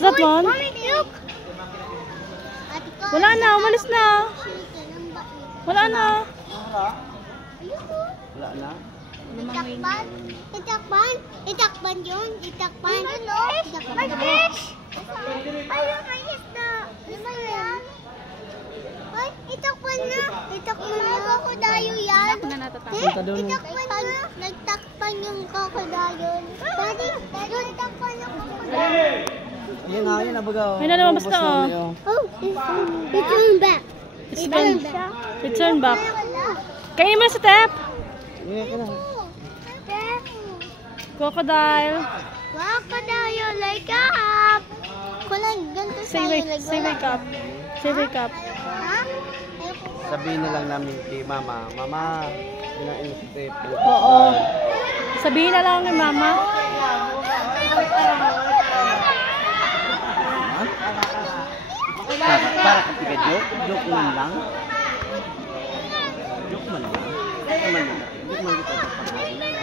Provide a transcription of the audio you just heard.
What's that one? Wala na, umalis na. Wala na. Wala na. Itakpan. Itakpan. Itakpan yun. Itakpan. Itakpan. Fish. Ayun, may isda. Ano ba yan? Ay, itakpan na. Itakpan na. Krokodilo yan. Itakpan na. Nagtakpan yung krokodilo. Daddy, itakpan yung krokodilo. Ayun na, ayun na baga. May nalabas na oh. Oh, it turned back. It turned back. Kainin mo sa tap. Crocodile. Crocodile, like up. Kulang ganito Say wake up. Say wake up. Ha? Sabihin na lang namin kay Mama. Mama, yun ang inisipit. Oo. Sabihin na lang ni Mama. Para kapag joke? Joke man lang? Joke man lang? Joke man lang? Joke man lang?